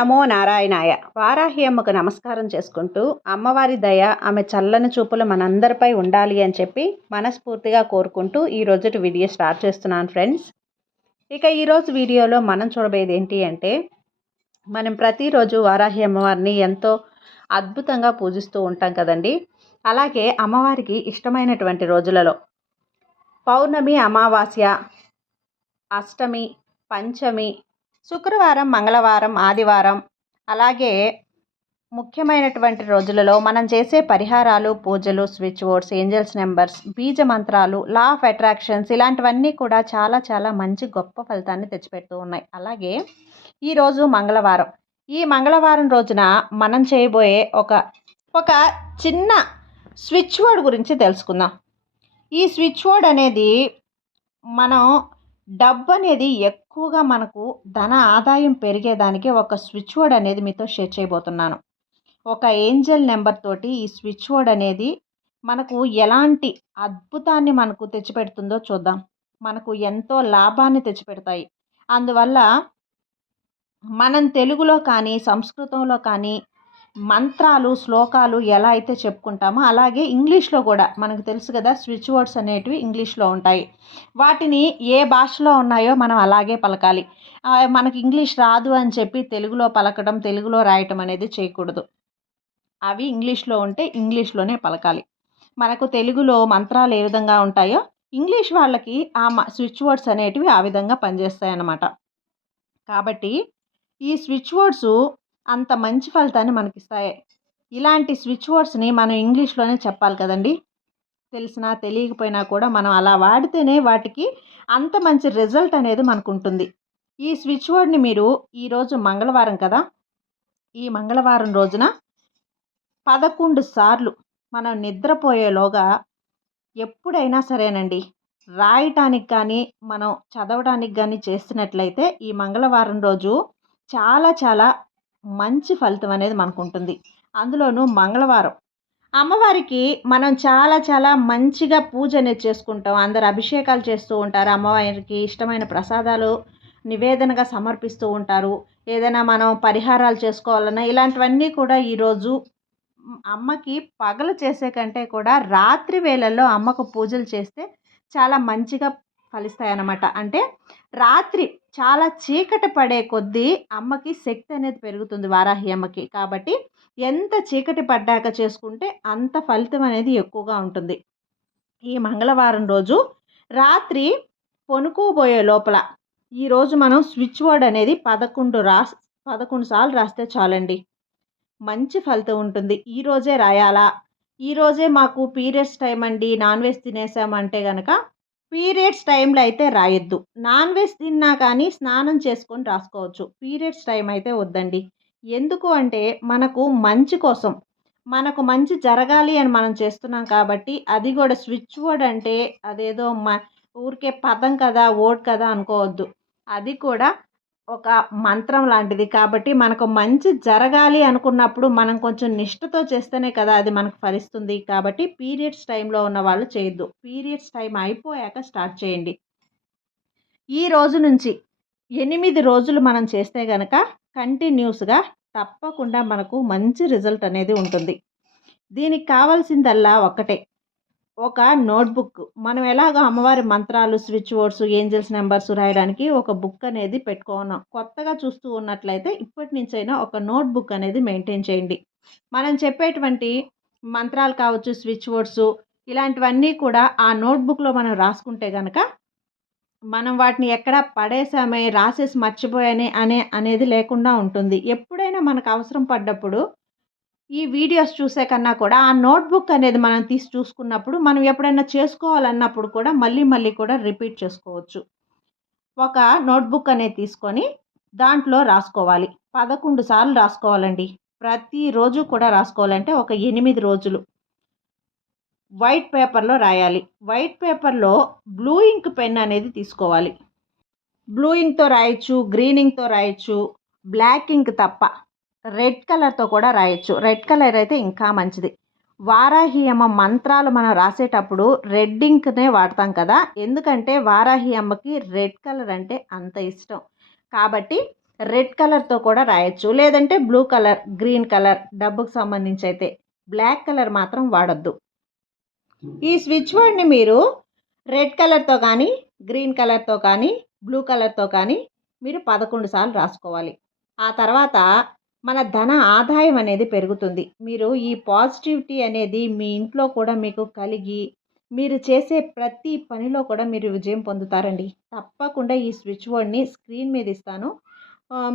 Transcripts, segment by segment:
నమో నారాయణాయ. వారాహి అమ్మకు నమస్కారం చేసుకుంటూ అమ్మవారి దయ ఆమె చల్లని చూపులు మనందరిపై ఉండాలి అని చెప్పి మనస్ఫూర్తిగా కోరుకుంటూ ఈ రోజుటి వీడియో స్టార్ట్ చేస్తున్నాను ఫ్రెండ్స్. ఇక ఈరోజు వీడియోలో మనం చూడబోయేది ఏంటి అంటే మనం ప్రతిరోజు వారాహి అమ్మవారిని ఎంతో అద్భుతంగా పూజిస్తూ ఉంటాం కదండి. అలాగే అమ్మవారికి ఇష్టమైనటువంటి రోజులలో పౌర్ణమి అమావాస్య అష్టమి పంచమి శుక్రవారం మంగళవారం ఆదివారం అలాగే ముఖ్యమైనటువంటి రోజులలో మనం చేసే పరిహారాలు పూజలు స్విచ్ బోర్డ్స్ ఏంజల్స్ నెంబర్స్ బీజ మంత్రాలు లా ఆఫ్ అట్రాక్షన్స్ ఇలాంటివన్నీ కూడా చాలా చాలా మంచి గొప్ప ఫలితాన్ని తెచ్చిపెడుతూ ఉన్నాయి. అలాగే ఈరోజు మంగళవారం. ఈ మంగళవారం రోజున మనం చేయబోయే ఒక ఒక చిన్న స్విచ్ బోర్డ్ గురించి తెలుసుకుందాం. ఈ స్విచ్ బోర్డ్ అనేది మనం డబ్బు అనేది ఎక్కువ ఎక్కువగా మనకు ధన ఆదాయం పెరిగేదానికి ఒక స్విచ్ బోర్డ్ అనేది మీతో షేర్ చేయబోతున్నాను. ఒక ఏంజల్ నెంబర్ తోటి ఈ స్విచ్ బోర్డ్ అనేది మనకు ఎలాంటి అద్భుతాన్ని మనకు తెచ్చిపెడుతుందో చూద్దాం. మనకు ఎంతో లాభాన్ని తెచ్చిపెడతాయి. అందువల్ల మనం తెలుగులో కానీ సంస్కృతంలో కానీ మంత్రాలు శ్లోకాలు ఎలా అయితే చెప్పుకుంటామో అలాగే ఇంగ్లీష్లో కూడా మనకు తెలుసు కదా స్విచ్ వర్డ్స్ అనేటివి ఇంగ్లీష్లో ఉంటాయి. వాటిని ఏ భాషలో ఉన్నాయో మనం అలాగే పలకాలి. మనకు ఇంగ్లీష్ రాదు అని చెప్పి తెలుగులో పలకడం తెలుగులో రాయటం అనేది చేయకూడదు. అవి ఇంగ్లీష్లో ఉంటే ఇంగ్లీష్లోనే పలకాలి. మనకు తెలుగులో మంత్రాలు ఏ విధంగా ఉంటాయో ఇంగ్లీష్ వాళ్ళకి ఆ స్విచ్ వర్డ్స్ అనేటివి ఆ విధంగా పనిచేస్తాయి అన్నమాట కాబట్టి ఈ స్విచ్ వర్డ్స్ అంత మంచి ఫలితాన్ని మనకిస్తాయి. ఇలాంటి స్విచ్ వర్డ్స్ని మనం ఇంగ్లీష్లోనే చెప్పాలి కదండి. తెలిసినా తెలియకపోయినా కూడా మనం అలా వాడితేనే వాటికి అంత మంచి రిజల్ట్ అనేది మనకు ఉంటుంది ఈ స్విచ్ వర్డ్ని మీరు ఈరోజు మంగళవారం కదా? ఈ మంగళవారం రోజున పదకొండు సార్లు మనం నిద్రపోయేలోగా ఎప్పుడైనా సరేనండి రాయటానికి కానీ మనం చదవడానికి కానీ చేస్తున్నట్లయితే ఈ మంగళవారం రోజు చాలా చాలా మంచి ఫలితం అనేది మనకు ఉంటుంది అందులోనూ మంగళవారం. అమ్మవారికి మనం చాలా చాలా మంచిగా పూజ అనేది చేసుకుంటాం. అందరు అభిషేకాలు చేస్తూ ఉంటారు. అమ్మవారికి ఇష్టమైన ప్రసాదాలు నివేదనగా సమర్పిస్తూ ఉంటారు. ఏదైనా మనం పరిహారాలు చేసుకోవాలన్నా ఇలాంటివన్నీ కూడా ఈరోజు అమ్మకి పగలు చేసే కంటే కూడా రాత్రి వేళల్లో అమ్మకు పూజలు చేస్తే చాలా మంచిగా ఫలిస్తాయి అన్నమాట అంటే రాత్రి చాలా చీకటి పడే కొద్దీ అమ్మకి శక్తి అనేది పెరుగుతుంది వారాహి అమ్మకి. కాబట్టి ఎంత చీకటి పడ్డాక చేసుకుంటే అంత ఫలితం అనేది ఎక్కువగా ఉంటుంది. ఈ మంగళవారం రోజు రాత్రి పొనుకోబోయే లోపల ఈరోజు మనం స్విచ్ బోర్డ్ అనేది పదకొండు రాస్ పదకొండు సార్లు రాస్తే చాలండి. మంచి ఫలితం ఉంటుంది. ఈరోజే రాయాలా? ఈరోజే మాకు పీరియడ్స్ టైం అండి. నాన్ వెజ్ తినేసామంటే కనుక పీరియడ్స్ టైంలో అయితే రాయొద్దు. నాన్ వెజ్ తిన్నా కానీ స్నానం చేసుకొని రాసుకోవచ్చు. పీరియడ్స్ టైం అయితే వద్దండి. ఎందుకు అంటే మనకు మంచి కోసం. మనకు మంచి జరగాలి అని మనం చేస్తున్నాం కాబట్టి అది కూడా స్విచ్ బోర్డ్ అంటే అదేదో మ ఊరికే పదం కదా ఓడ్ కదా అనుకోవద్దు. అది కూడా ఒక మంత్రం లాంటిది కాబట్టి మనకు మంచి జరగాలి అనుకున్నప్పుడు మనం కొంచెం నిష్ఠతో చేస్తేనే కదా అది మనకు ఫలిస్తుంది. కాబట్టి పీరియడ్స్ టైంలో ఉన్న వాళ్ళు చేయొద్దు. పీరియడ్స్ టైం అయిపోయాక స్టార్ట్ చేయండి. ఈ రోజు నుంచి ఎనిమిది రోజులు మనం చేస్తే కనుక కంటిన్యూస్గా తప్పకుండా మనకు మంచి రిజల్ట్ అనేది ఉంటుంది. దీనికి కావాల్సిందల్లా ఒక్కటే. ఒక నోట్బుక్. మనం ఎలాగో అమ్మవారి మంత్రాలు స్విచ్ బోర్డ్స్ ఏంజల్స్ నెంబర్స్ రాయడానికి ఒక బుక్ అనేది పెట్టుకున్నాం కొత్తగా చూస్తూ ఉన్నట్లయితే ఇప్పటి నుంచైనా ఒక నోట్బుక్ అనేది మెయింటైన్ చేయండి. మనం చెప్పేటువంటి మంత్రాలు కావచ్చు స్విచ్ బోర్డ్స్ ఇలాంటివన్నీ కూడా ఆ నోట్బుక్లో మనం రాసుకుంటే కనుక మనం వాటిని ఎక్కడ పడేసామే రాసేసి మర్చిపోయానే అనే అనేది లేకుండా ఉంటుంది. ఎప్పుడైనా మనకు అవసరం పడ్డప్పుడు ఈ వీడియోస్ చూసే కన్నా కూడా ఆ నోట్బుక్ అనేది మనం తీసి చూసుకున్నప్పుడు మనం ఎప్పుడైనా చేసుకోవాలన్నప్పుడు కూడా మళ్ళీ మళ్ళీ కూడా రిపీట్ చేసుకోవచ్చు. ఒక నోట్బుక్ అనేది తీసుకొని దాంట్లో రాసుకోవాలి. పదకొండు సార్లు రాసుకోవాలండి. ప్రతిరోజు కూడా రాసుకోవాలంటే ఒక ఎనిమిది రోజులు. వైట్ పేపర్లో రాయాలి. వైట్ పేపర్లో బ్లూ ఇంక్ పెన్ అనేది తీసుకోవాలి. బ్లూ ఇంక్తో రాయొచ్చు గ్రీన్ ఇంక్తో రాయొచ్చు బ్లాక్ ఇంక్ తప్ప. రెడ్ కలర్తో కూడా రాయొచ్చు. రెడ్ కలర్ అయితే ఇంకా మంచిది. వారాహి అమ్మ మంత్రాలు మనం రాసేటప్పుడు రెడ్ ఇంక్నే వాడతాం కదా! ఎందుకంటే వారాహి అమ్మకి రెడ్ కలర్ అంటే అంత ఇష్టం. కాబట్టి రెడ్ కలర్తో కూడా రాయొచ్చు. లేదంటే బ్లూ కలర్ గ్రీన్ కలర్ డబ్బుకు సంబంధించి అయితే బ్లాక్ కలర్ మాత్రం వాడద్దు. ఈ స్విచ్ బోర్డ్ని మీరు రెడ్ కలర్తో కానీ గ్రీన్ కలర్తో కానీ బ్లూ కలర్తో కానీ మీరు పదకొండు సార్లు రాసుకోవాలి. ఆ తర్వాత మన ధన ఆదాయం అనేది పెరుగుతుంది. మీరు ఈ పాజిటివిటీ అనేది మీ ఇంట్లో కూడా మీకు కలిగి మీరు చేసే ప్రతి పనిలో కూడా మీరు విజయం పొందుతారండి. తప్పకుండా ఈ స్విచ్ బోర్డ్ని స్క్రీన్ మీద ఇస్తాను.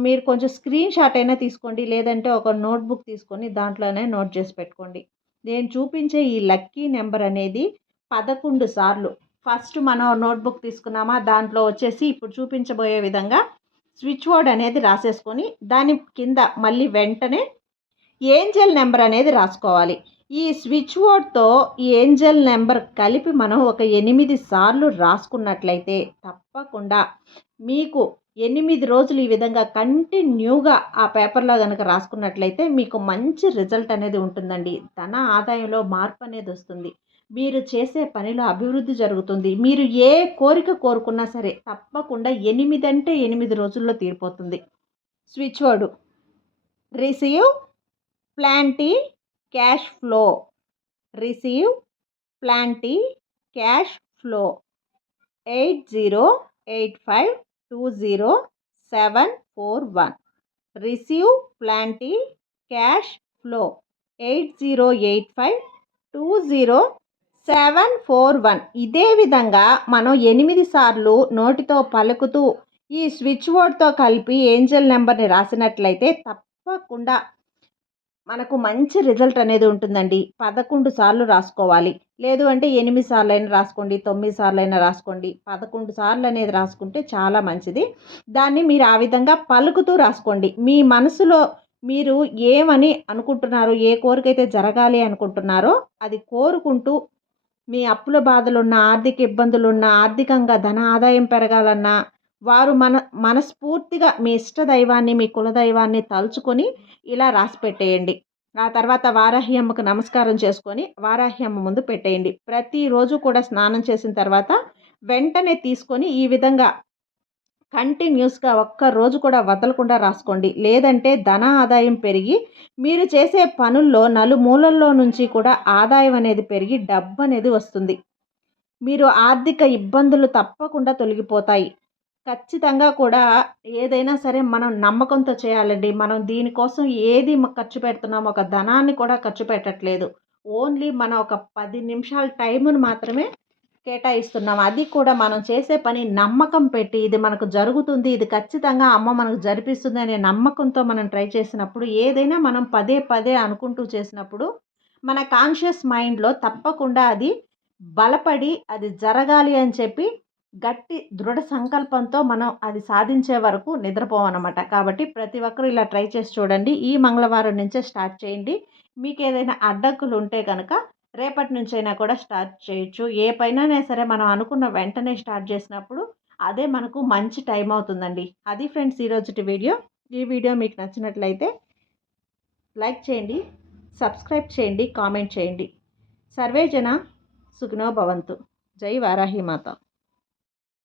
మీరు కొంచెం స్క్రీన్ షాట్ అయినా తీసుకోండి లేదంటే ఒక నోట్బుక్ తీసుకొని దాంట్లోనే నోట్ చేసి పెట్టుకోండి. నేను చూపించే ఈ లక్కీ నెంబర్ అనేది పదకొండు సార్లు. ఫస్ట్ మనం నోట్బుక్ తీసుకున్నామా దాంట్లో వచ్చేసి ఇప్పుడు చూపించబోయే విధంగా స్విచ్ బోర్డ్ అనేది రాసేసుకొని దాని కింద మళ్ళీ వెంటనే ఏంజల్ నెంబర్ అనేది రాసుకోవాలి. ఈ స్విచ్ బోర్డ్తో ఈ ఏంజల్ నెంబర్ కలిపి మనం ఒక ఎనిమిది సార్లు రాసుకున్నట్లయితే తప్పకుండా మీకు ఎనిమిది రోజులు ఈ విధంగా కంటిన్యూగా ఆ పేపర్లో కనుక రాసుకున్నట్లయితే మీకు మంచి రిజల్ట్ అనేది ఉంటుందండి. ధన ఆదాయంలో మార్పు అనేది వస్తుంది. మీరు చేసే పనిలో అభివృద్ధి జరుగుతుంది. మీరు ఏ కోరిక కోరుకున్నా సరే తప్పకుండా ఎనిమిది అంటే ఎనిమిది రోజుల్లో తీరిపోతుంది. Switch word. Receive plenty cash flow. Receive plenty cash flow. Eight zero eight five two zero seven four one. Receive plenty cash flow. Eight zero eight five two zero seven four one. ఇదే విధంగా మనం ఎనిమిది సార్లు నోటితో పలుకుతూ ఈ switch బోర్డ్తో కలిపి Angel నెంబర్ని రాసినట్లయితే తప్పకుండా మనకు మంచి రిజల్ట్ అనేది ఉంటుందండి. పదకొండు సార్లు రాసుకోవాలి. లేదు అంటే ఎనిమిది సార్లు అయినా రాసుకోండి తొమ్మిది సార్లు అయినా రాసుకోండి. పదకొండు సార్లు అనేది రాసుకుంటే చాలా మంచిది. దాన్ని మీరు ఆ విధంగా పలుకుతూ రాసుకోండి. మీ మనసులో మీరు ఏమని అనుకుంటున్నారో ఏ కోరికైతే జరగాలి అనుకుంటున్నారో అది కోరుకుంటూ మీ అప్పుల బాధలున్న ఆర్థిక ఇబ్బందులున్నా ఆర్థికంగా ధన ఆదాయం పెరగాలన్నా వారు మన మనస్ఫూర్తిగా మీ ఇష్ట దైవాన్ని మీ కులదైవాన్ని తలుచుకొని ఇలా రాసి పెట్టేయండి ఆ తర్వాత వారాహి అమ్మకు నమస్కారం చేసుకొని వారాహి అమ్మ ముందు పెట్టేయండి. ప్రతిరోజు కూడా స్నానం చేసిన తర్వాత వెంటనే తీసుకొని ఈ విధంగా కంటిన్యూస్గా ఒక్క రోజు కూడా వదలకుండా రాసుకోండి. లేదంటే ధన ఆదాయం పెరిగి మీరు చేసే పనుల్లో నలుమూలల్లో నుంచి కూడా ఆదాయం అనేది పెరిగి డబ్బు అనేది వస్తుంది. మీరు ఆర్థిక ఇబ్బందులు తప్పకుండా తొలగిపోతాయి. ఖచ్చితంగా కూడా ఏదైనా సరే మనం నమ్మకంతో చేయాలండి. మనం దీనికోసం ఏది ఖర్చు పెడుతున్నాం ఒక ధనాన్ని కూడా ఖర్చు పెట్టట్లేదు. ఓన్లీ మన ఒక పది నిమిషాల టైమును మాత్రమే కేటాయిస్తున్నాం. అది కూడా మనం చేసే పని నమ్మకం పెట్టి ఇది మనకు జరుగుతుంది ఇది ఖచ్చితంగా అమ్మ మనకు జరిపిస్తుంది అనే నమ్మకంతో మనం ట్రై చేసినప్పుడు ఏదైనా మనం పదే పదే అనుకుంటూ చేసినప్పుడు మన కాన్షియస్ మైండ్లో తప్పకుండా అది బలపడి అది జరగాలి అని చెప్పి గట్టి దృఢ సంకల్పంతో మనం అది సాధించే వరకు నిద్రపోవన్నమాట. కాబట్టి ప్రతి ఒక్కరు ఇలా ట్రై చేసి చూడండి. ఈ మంగళవారం నుంచే స్టార్ట్ చేయండి. మీకు ఏదైనా అడ్డంకులు ఉంటే కనుక రేపటి నుంచైనా కూడా స్టార్ట్ చేయొచ్చు. ఏ పైననే సరే మనం అనుకున్న వెంటనే స్టార్ట్ చేసినప్పుడు అదే మనకు మంచి టైం అవుతుందండి. అది ఫ్రెండ్స్ ఈరోజుటి వీడియో. ఈ వీడియో మీకు నచ్చినట్లయితే లైక్ చేయండి సబ్స్క్రైబ్ చేయండి కామెంట్ చేయండి. సర్వే జన సుఖినో భవంతు. జై వారాహి మాత.